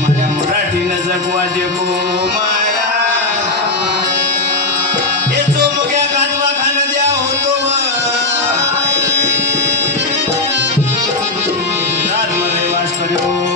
मला मराठीनं जगवा दे गो माया। हे चोमक्या कालवा खान द्या होतो रात मध्ये वास करू हो।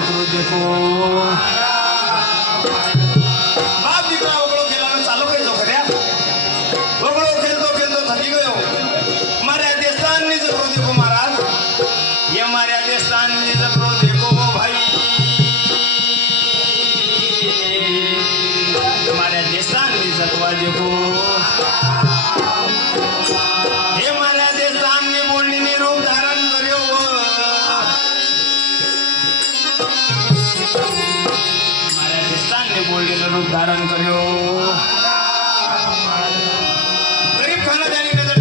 درو دکو મૂલ્યનું ધારણ કર્યો. ગરીબ ખાનાદાની નજર